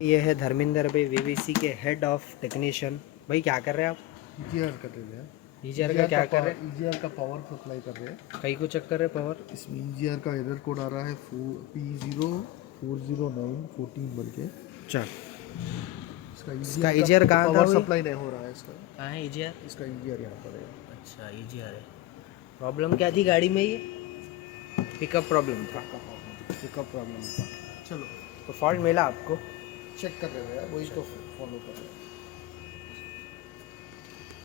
ये है धर्मेंद्र भाई वीवीसी के हेड ऑफ टेक्नीशियन। भाई क्या कर रहे हैं आप? ईजीआर कर रहे हैं। ईजीआर का क्या कर रहे हैं? ईजीआर का पावर सप्लाई कर रहे हैं। कहीं को चेक कर रहे हैं पावर? इसमें ईजीआर का एरर कोड आ रहा है P040914 बोल के। अच्छा, इसका इसका ईजीआर कहाँ था पावर भाई? सप्लाई नहीं हो रहा है इसका। कहाँ है ईजीआर? इसका ईजीआर यहाँ पर है। अच्छा, ईजीआर है। प्रॉब्लम क्या थी गाड़ी में? ये पिकअप प्रॉब्लम था। पिकअप प्रॉब्लम था। चलो तो फॉल्ट मिला आपको? चेक कर रहे हैं, वही तो फॉलो कर रहे हैं।